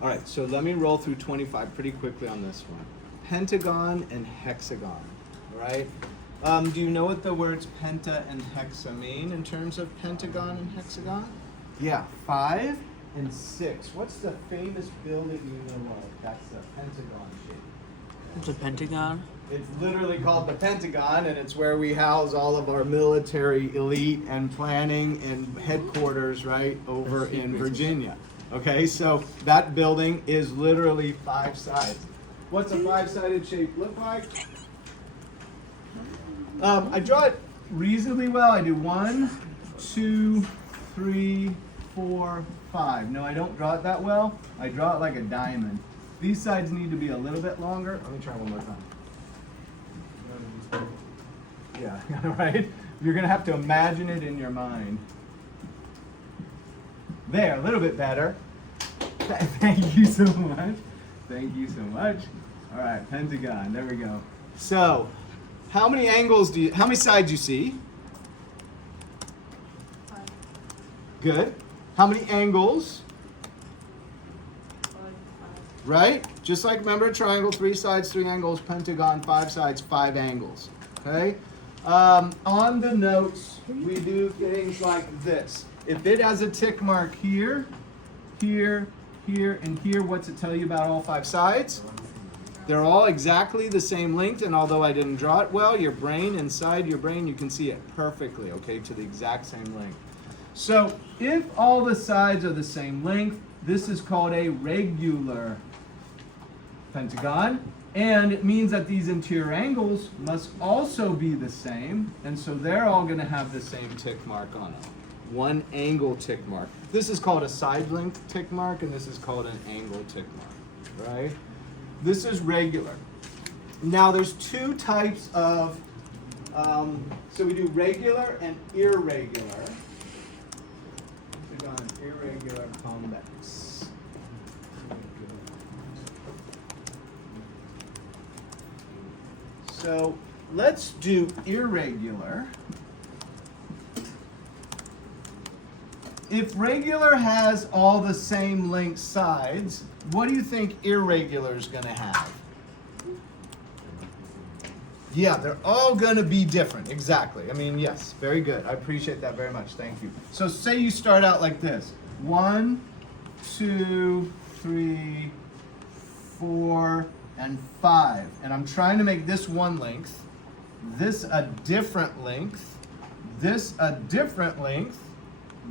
All right, so let me roll through 25 pretty quickly on this one. Pentagon and hexagon, all right? Do you know what the words penta and hexa mean in terms of pentagon and hexagon? Yeah, 5 and 6. What's the famous building you know of that's the pentagon shape? It's a pentagon. It's literally called the Pentagon, and it's where we house all of our military elite and planning and headquarters right over in Virginia. Okay, so that building is literally 5 sides. What's a 5-sided shape look like? I draw it reasonably well. I do 1, 2, 3, 4, 5. No, I don't draw it that well. I draw it like a diamond. These sides need to be a little bit longer. Let me try one more time. Yeah, right? You're going to have to imagine it in your mind. There, a little bit better. Thank you so much. Thank you so much. All right, pentagon. There we go. So, how many sides do you see? 5. Good. How many angles? 5. Right? Just like, remember a triangle, 3 sides, 3 angles, pentagon, 5 sides, 5 angles. Okay? On the notes, we do things like this. If it has a tick mark here, here, here, and here, what's it tell you about all 5 sides? They're all exactly the same length, and although I didn't draw it well, your brain, inside your brain, you can see it perfectly, okay, to the exact same length. So, if all the sides are the same length, this is called a regular pentagon, and it means that these interior angles must also be the same, and so they're all going to have the same tick mark on them. One angle tick mark. This is called a side length tick mark, and this is called an angle tick mark, right? This is regular. Now there's 2 types of, so we do regular and irregular. Click on irregular convex. So let's do irregular. If regular has all the same length sides, what do you think irregular is going to have? Yeah, they're all going to be different. Exactly. I mean, yes, very good. I appreciate that very much. Thank you. So say you start out like this. 1, 2, 3, 4, and 5. And I'm trying to make this one length, this a different length, this a different length,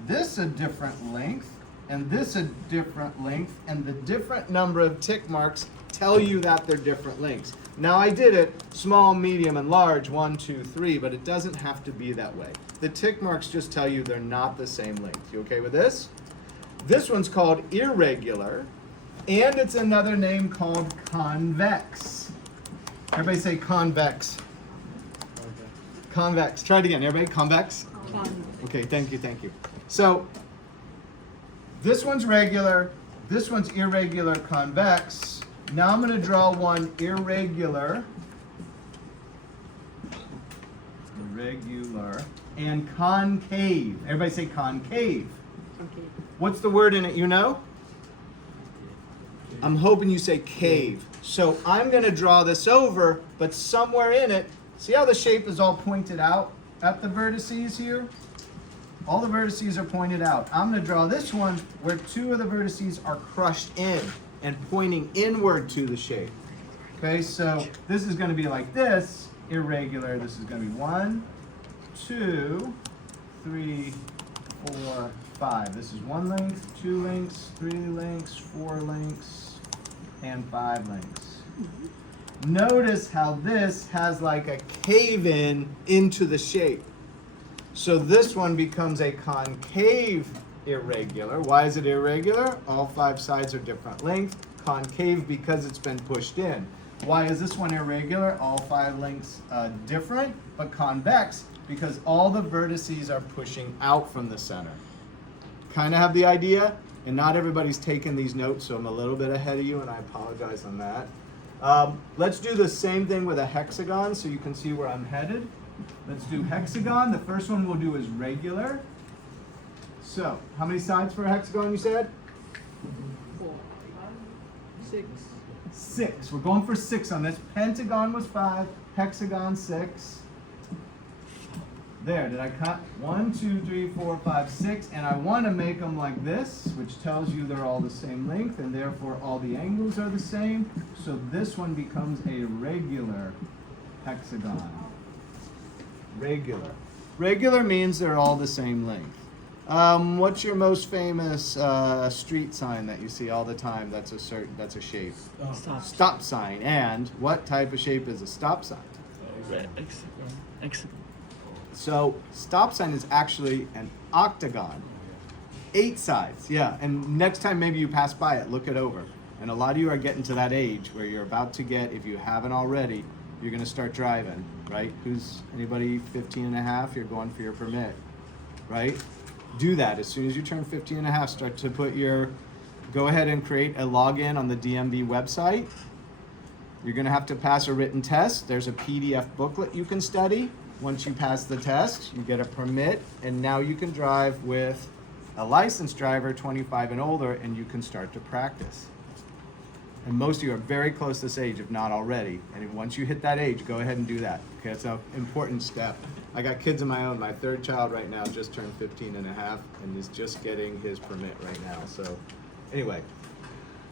this a different length, and this a different length, and the different number of tick marks tell you that they're different lengths. Now I did it small, medium, and large, 1, 2, 3, but it doesn't have to be that way. The tick marks just tell you they're not the same length. You okay with this? This one's called irregular, and it's another name called convex. Everybody say convex. Convex. Try it again. Everybody, convex? Okay, thank you, thank you. So, this one's regular, this one's irregular convex. Now I'm going to draw one irregular, and concave. Everybody say concave. Concave. What's the word in it, you know? I'm hoping you say cave. So I'm going to draw this over, but somewhere in it, see how the shape is all pointed out at the vertices here? All the vertices are pointed out. I'm going to draw this one where 2 of the vertices are crushed in and pointing inward to the shape. Okay, so this is going to be like this, irregular. This is going to be 1, 2, 3, 4, 5. This is 1 length, 2 lengths, 3 lengths, 4 lengths, and 5 lengths. Notice how this has like a cave-in into the shape. So this one becomes a concave irregular. Why is it irregular? All 5 sides are different length. Concave because it's been pushed in. Why is this one irregular? All 5 lengths different, but convex because all the vertices are pushing out from the center. Kind of have the idea? And not everybody's taken these notes, so I'm a little bit ahead of you, and I apologize on that. Let's do the same thing with a hexagon so you can see where I'm headed. Let's do hexagon. The first one we'll do is regular. So, how many sides for a hexagon you said? 4. 6. 6. We're going for 6 on this. Pentagon was 5. Hexagon 6. There, did I cut? 1, 2, 3, 4, 5, 6. And I want to make them like this, which tells you they're all the same length, and therefore all the angles are the same. So this one becomes a regular hexagon. Regular. Regular means they're all the same length. What's your most famous street sign that you see all the time? That's a shape. Stop. Stop sign. And what type of shape is a stop sign? Hexagon. So stop sign is actually an octagon. 8 sides, yeah. And next time maybe you pass by it, look it over. And a lot of you are getting to that age where you're about to get, if you haven't already, you're gonna start driving, right? Anybody 15 and a half, you're going for your permit, right? Do that. As soon as you turn 15 and a half, start to go ahead and create a login on the DMV website. You're gonna have to pass a written test. There's a PDF booklet you can study. Once you pass the test, you get a permit, and now you can drive with a licensed driver, 25 and older, and you can start to practice. And most of you are very close to this age, if not already. And once you hit that age, go ahead and do that. Okay, it's an important step. I got kids of my own. My 3rd child right now just turned 15 and a half and is just getting his permit right now. So anyway,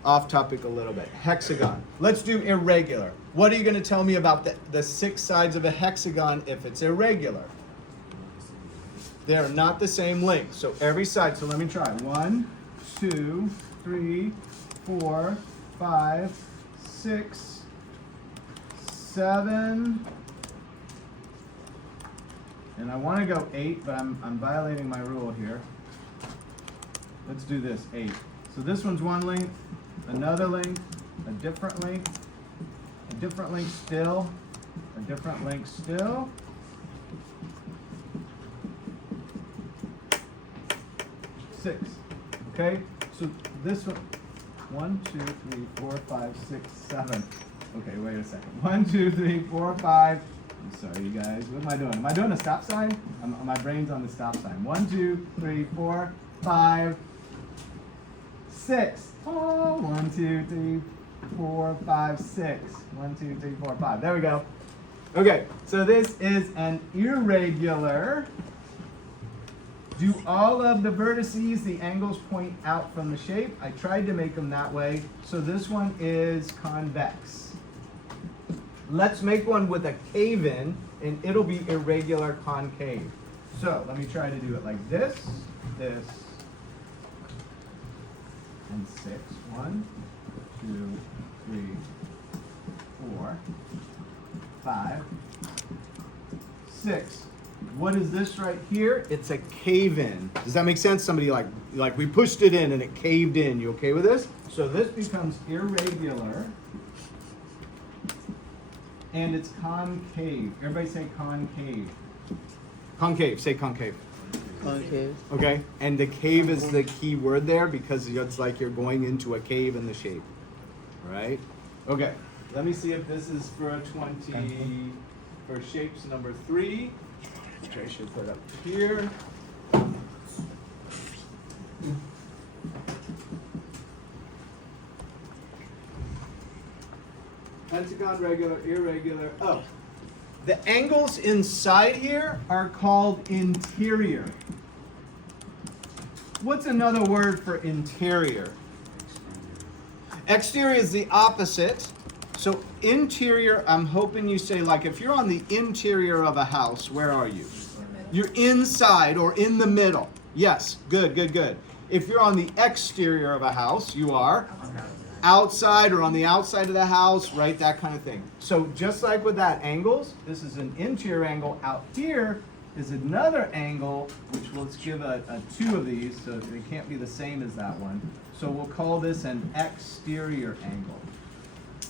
off topic a little bit. Hexagon. Let's do irregular. What are you going to tell me about the 6 sides of a hexagon if it's irregular? They're not the same length. So every side, so let me try. 1, 2, 3, 4, 5, 6, 7, and I want to go 8, but I'm violating my rule here. Let's do this, 8. So this one's one length, another length, a different length still, a different length still. 6. Okay, so this one. 1, 2, 3, 4, 5, 6, 7. Okay, wait a second. 1, 2, 3, 4, 5. I'm sorry, you guys. What am I doing? Am I doing a stop sign? My brain's on the stop sign. 1, 2, 3, 4, 5, 6. Oh, 1, 2, 3, 4, 5, 6. 1, 2, 3, 4, 5. There we go. Okay, so this is an irregular. Do all of the vertices, the angles point out from the shape? I tried to make them that way. So this one is convex. Let's make one with a cave in, and it'll be irregular concave. So let me try to do it like this, and 6. 1, 2, 3, 4, 5, 6. What is this right here? It's a cave-in. Does that make sense? Somebody like we pushed it in and it caved in. You okay with this? So this becomes irregular. And it's concave. Everybody say concave. Concave. Say concave. Concave. Okay? And the cave is the key word there because it's like you're going into a cave in the shape. Right? Okay. Let me see if this is for a 20, for shapes number 3. Which I should put up here. Pentagon, regular, irregular. Oh, the angles inside here are called interior. What's another word for interior? Exterior is the opposite. So interior, I'm hoping you say, like, if you're on the interior of a house, where are you? You're inside or in the middle. Yes, good, good, good. If you're on the exterior of a house, you are outside or on the outside of the house, right? That kind of thing. So just like with that angles, this is an interior angle. Out here is another angle, which let's give a 2 of these, so they can't be the same as that one. So we'll call this an exterior angle.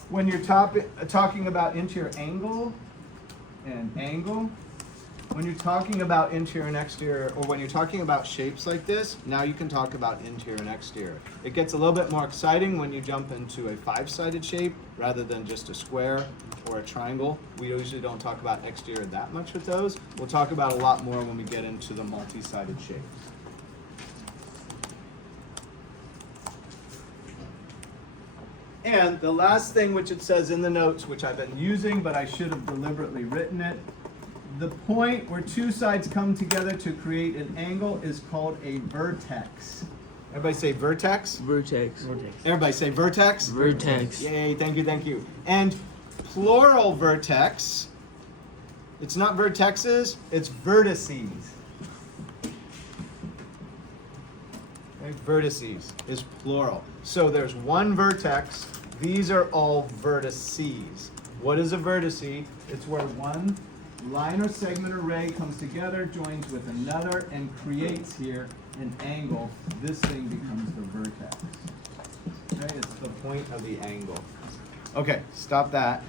When you're talking about interior angle and angle, when you're talking about interior and exterior, or when you're talking about shapes like this, now you can talk about interior and exterior. It gets a little bit more exciting when you jump into a 5-sided shape rather than just a square or a triangle. We usually don't talk about exterior that much with those. We'll talk about a lot more when we get into the multi-sided shapes. And the last thing which it says in the notes, which I've been using, but I should have deliberately written it, the point where two sides come together to create an angle is called a vertex. Everybody say vertex? Vertex. Everybody say vertex? Vertex. Yay, thank you, thank you. And plural vertex, it's not vertexes, it's vertices. Okay, vertices is plural. So there's one vertex, these are all vertices. What is a vertice? It's where one line or segment or ray comes together, joins with another, and creates here an angle. This thing becomes the vertex. Okay, it's the point of the angle. Okay, stop that.